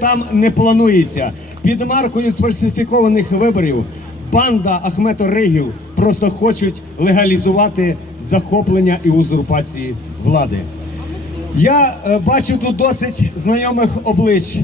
Там не планується. Під маркою сфальсифікованих виборів банда Ахмета Ригів просто хочуть легалізувати захоплення і узурпації влади. Я е, бачу тут досить знайомих облич.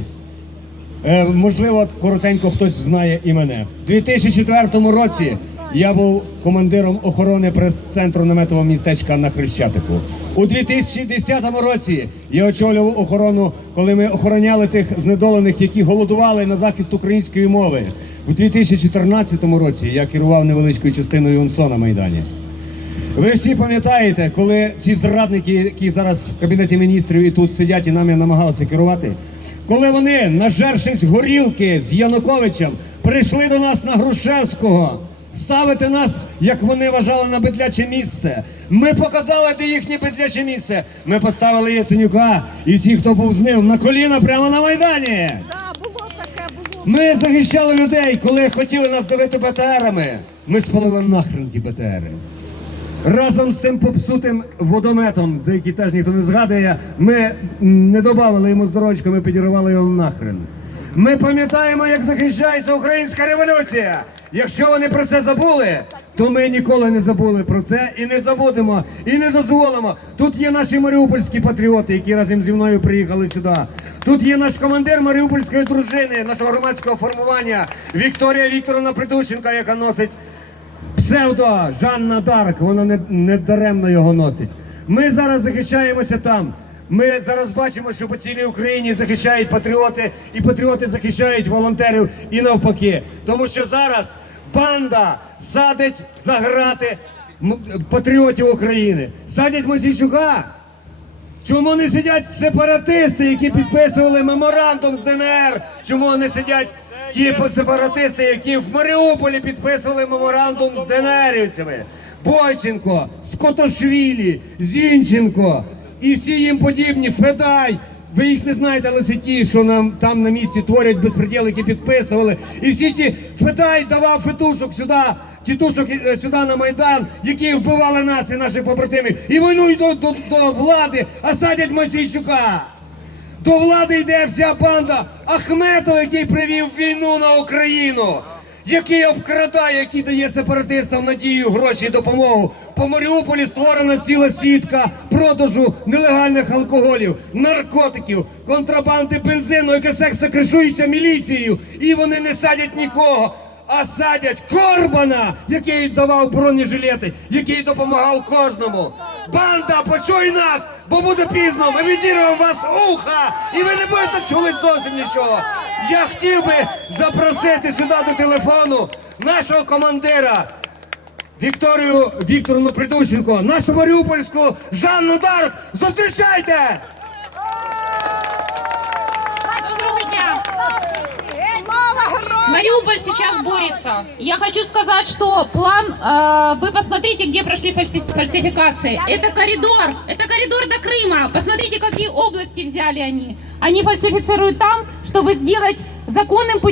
Е, можливо, коротенько хтось знає і мене. У 2004 році я був командиром охорони прес-центру наметового містечка на Хрещатику. У 2010 році я очолював охорону, коли ми охороняли тих знедолених, які голодували на захист української мови. У 2014 році я керував невеличкою частиною УНСО на Майдані. Ви всі пам'ятаєте, коли ці зрадники, які зараз в кабінеті міністрів і тут сидять і нами намагалися керувати, коли вони, нажершись горілки з Януковичем, прийшли до нас на Грушевського ставити нас, як вони вважали, на бедляче місце. Ми показали, де їхнє бедляче місце. Ми поставили Яценюка і всіх, хто був з ним, на коліна прямо на Майдані. Ми захищали людей, коли хотіли нас давити БТРами. Ми спалили нахрен ті БТРи. Разом з тим попсутим водометом, за який теж ніхто не згадує, ми не додавали йому здорожчика, ми підірвали його нахрен. Ми пам'ятаємо, як захищається українська революція. Якщо вони про це забули, то ми ніколи не забули про це і не забудемо, і не дозволимо. Тут є наші маріупольські патріоти, які разом зі мною приїхали сюди. Тут є наш командир маріупольської дружини, нашого громадського формування Вікторія Вікторовна Придущенка, яка носить псевдо Жанна Дарк, вона не, не даремно його носить. Ми зараз захищаємося там. Ми зараз бачимо, що по цілій Україні захищають патріоти, і патріоти захищають волонтерів і навпаки. Тому що зараз банда садить за грати патріотів України. Садять Мосійчука. Чому не сидять сепаратисти, які підписували меморандум з ДНР? Чому не сидять ті сепаратисти, які в Маріуполі підписували меморандум з ДНРівцями? Бойченко, Скотошвілі, Зінченко і всі їм подібні, Федай. Ви їх не знаєте, але це ті, що нам там на місці творять безпреділ, які підписували. І всі ті Федай давав фетушок сюди, тітушок е, сюди на Майдан, які вбивали нас і наших побратимів. І воюють до, до, до влади, а садять Мосійчука. До влади йде вся банда Ахметов, який привів війну на Україну, який обкрадає, який дає сепаратистам надію, гроші і допомогу. По Маріуполі створена ціла сітка продажу нелегальних алкоголів, наркотиків, контрабанди бензину, яке секса кришується міліцією, і вони не садять нікого. А садять Корбана, який давав бронежилети, який допомагав кожному. Банда, почуй нас, бо буде пізно. Ми відірвемо вас уха, і ви не будете чули зовсім нічого. Я хотів би запросити сюди до телефону нашого командира Вікторію Вікторовну Придущенко, нашу Маріупольську Жанну Дарк. Зустрічайте! сейчас борется. Я хочу сказать, что план, э, вы посмотрите, где прошли фальфи- фальсификации. Это коридор, это коридор до Крыма. Посмотрите, какие области взяли они. Они фальсифицируют там, чтобы сделать законным путем